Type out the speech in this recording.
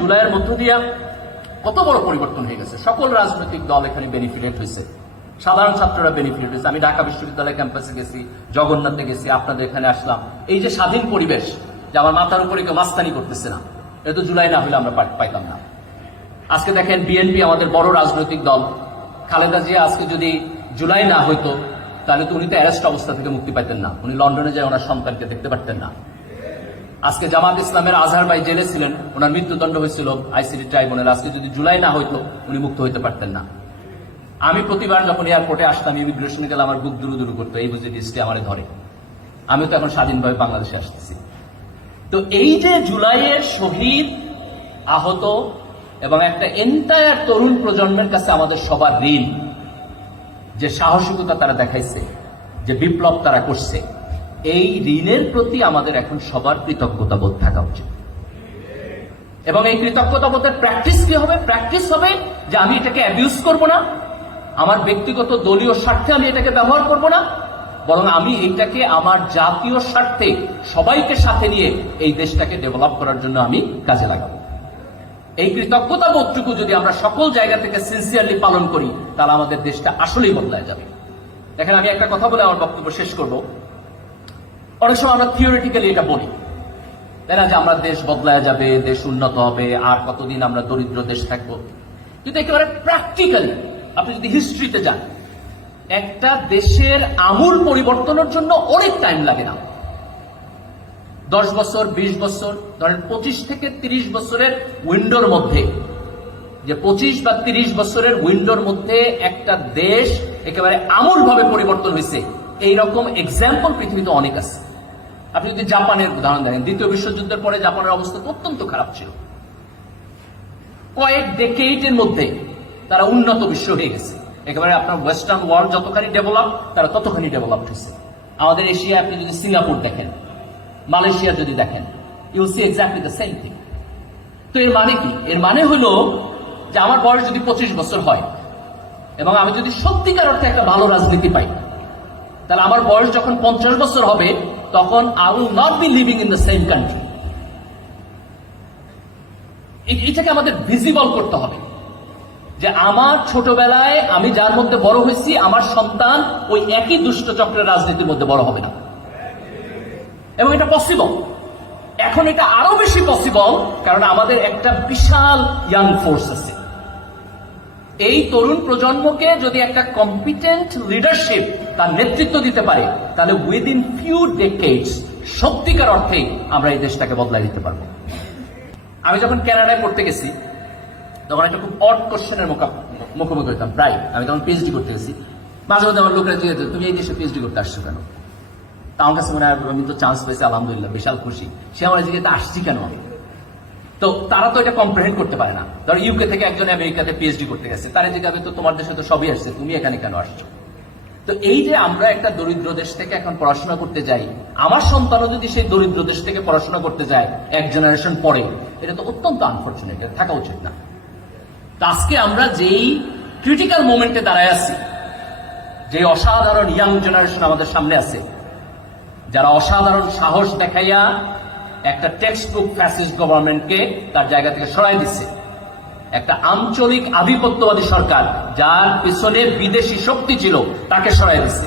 জুলাইয়ের মধ্য দিয়া কত বড় পরিবর্তন হয়ে গেছে। সকল রাজনৈতিক দল এখানে বেনিফিটেড হয়েছে, সাধারণ ছাত্ররা বেনিফিট হয়েছে। আমি ঢাকা বিশ্ববিদ্যালয় ক্যাম্পাসে গেছি, জগন্নাথে গেছি, আপনাদের এখানে আসলাম। এই যে স্বাধীন পরিবেশ, যে আমার মাথার উপরে কেউ মাস্তানি করতেছে না, এটা তো জুলাই না হলে আমরা পাইতাম না। আজকে দেখেন বিএনপি আমাদের বড় রাজনৈতিক দল, খালেদা জিয়া আজকে যদি জুলাই না হইতো তাহলে তো উনি তো অ্যারেস্ট অবস্থা থেকে মুক্তি পাইতেন না, উনি লন্ডনে যায় ওনার সন্তানকে দেখতে পারতেন না। আজকে জামাত ইসলামের আজহার ভাই জেলে ছিলেন, ওনার মৃত্যুদণ্ড হয়েছিল আইসিটি ট্রাইব্যুনাল, আজকে যদি জুলাই না হইতো উনি মুক্ত হইতে পারতেন না। আমি প্রতিবার যখন এয়ারপোর্টে আসতাম, ইমিগ্রেশনে গেলে আমার বুক দুরু দুরু করতো, এই বুঝে ডিস্টে আমারে ধরে। আমি তো এখন স্বাধীনভাবে বাংলাদেশে আসতেছি। তো এই যে জুলাইয়ের শহীদ, আহত এবং একটা এন্টায়ার তরুণ প্রজন্মের কাছে আমাদের সবার ঋণ, যে সাহসিকতা তারা দেখাইছে, যে বিপ্লব তারা করছে, এই ঋণের প্রতি আমাদের এখন সবার কৃতজ্ঞতা বোধ থাকা উচিত। এবং এই কৃতজ্ঞতা বোধের প্র্যাকটিস কি হবে? প্র্যাকটিস হবে যে আমি এটাকে অ্যাবিউজ করব না, আমার ব্যক্তিগত দলীয় স্বার্থে আমি এটাকে ব্যবহার করব না, বরং আমি এইটাকে আমার জাতীয় স্বার্থে সবাইকে সাথে নিয়ে এই দেশটাকে ডেভেলপ করার জন্য আমি কাজে লাগাবো। এই কৃতজ্ঞতা বোধটুকু যদি আমরা সকল জায়গা থেকে সিনসিয়ারলি পালন করি, তাহলে আমাদের দেশটা আসলেই বদলায় যাবে। দেখেন, আমি একটা কথা বলে আমার বক্তব্য শেষ করব। অনেক সময় আমরা থিওরিটিক্যালি এটা বলি, তাই না, যে আমরা দেশ বদলায় যাবে, দেশ উন্নত হবে, আর কতদিন আমরা দরিদ্র দেশ থাকবো। কিন্তু একেবারে প্র্যাকটিক্যালি আপনি যদি হিস্ট্রিতে যান, একটা দেশের আমূল পরিবর্তনের জন্য অনেক টাইম লাগে না। 10 বছর, 20 বছর, ধরেন 25 থেকে 30 বছরের উইন্ডোর মধ্যে, যে 25 বা 30 বছরের উইন্ডোর মধ্যে একটা দেশ একেবারে আমূলভাবে পরিবর্তন হয়েছে, এইরকম এক্সাম্পল পৃথিবীতে অনেক আছে। আপনি যদি জাপানের উদাহরণ দেখেন, দ্বিতীয় বিশ্বযুদ্ধের পরে জাপানের অবস্থা অত্যন্ত খারাপ ছিল। কয়েক ডেকেডের মধ্যে তারা উন্নত বিশ্ব হয়ে গেছে। একেবারে আপনার ওয়েস্টার্ন ওয়ার্ল্ড যতখানি ডেভেলপ, তারা ততখানি ডেভেলপ হয়েছে। আমাদের এশিয়া আপনি যদি সিঙ্গাপুর দেখেন, মালয়েশিয়া যদি দেখেন, you see exactly the same thing. তো এর মানে কি? এর মানে হলো যে আমার বয়স যদি 25 বছর হয় এবং আমি যদি সত্যিকার অর্থে একটা ভালো রাজনীতি পাই, তাহলে আমার বয়স যখন 50 বছর হবে, তখন I will not be living in the same country. এটাকে আমাদের ভিজিবল করতে হবে যে আমার ছোটবেলায় আমি যার মধ্যে বড় হয়েছি, আমার সন্তান ওই একই দুষ্ট চক্রের রাজনীতির মধ্যে বড় হবে না। এবং এটা পসিবল। এখন এটা আরো বেশি পসিবল, কারণ আমাদের একটা বিশাল ইয়াং ফোর্স আছে। এই তরুণ প্রজন্মকে যদি একটা কম্পিটেন্ট লিডারশিপ তার নেতৃত্ব দিতে পারে, তাহলে উইদিন ফিউ ডেকেডস সত্যিকার অর্থে আমরা এই দেশটাকে বদলাই দিতে পারবো। আমি যখন কানাডায় পড়তে গেছি, তখন একটা খুব অড কোশ্চেনের মুখোমুখি হতাম প্রায়। আমি তখন পিএইচডি করতে গেছি, মাঝে মধ্যে আমার লোকেরা জিজ্ঞেস, তুমি এই দেশে পিএইচডি করতে আসছো কেন? তা আমার কাছে মনে হয় আমি তো চান্স পেয়েছি, আলহামদুলিল্লাহ, বিশাল খুশি। সে আমার জিজ্ঞেস আসছি কেন আমি? তো তারা তো এটা কম্প্রিহেন্ড করতে পারে না। ধর ইউকে থেকে একজন আমেরিকাতে পিএইচডি করতে গেছে, তারা জিজ্ঞাসা, তো তোমার দেশে তো সবই আসছে, তুমি এখানে কেন আসছো? তো এই যে আমরা একটা দরিদ্র দেশ থেকে এখন পড়াশোনা করতে যাই, আমার সন্তানও যদি সেই দরিদ্র দেশ থেকে পড়াশোনা করতে যায় এক জেনারেশন পরে, এটা তো অত্যন্ত আনফরচুনেট, এটা থাকা উচিত না। আজকে আমরা যেই ক্রিটিক্যাল মোমেন্টে দাঁড়ায় আছি, যে অসাধারণ ইয়াং জেনারেশন আমাদের সামনে আছে, যারা অসাধারণ সাহস দেখাইয়া একটা টেক্সট বুক ফ্যাসিস্ট গভর্নমেন্টকে তার জায়গা থেকে সরাই দিচ্ছে, একটা আঞ্চলিক আধিপত্যবাদী সরকার যার পিছনে বিদেশি শক্তি ছিল তাকে সরাই দিচ্ছে।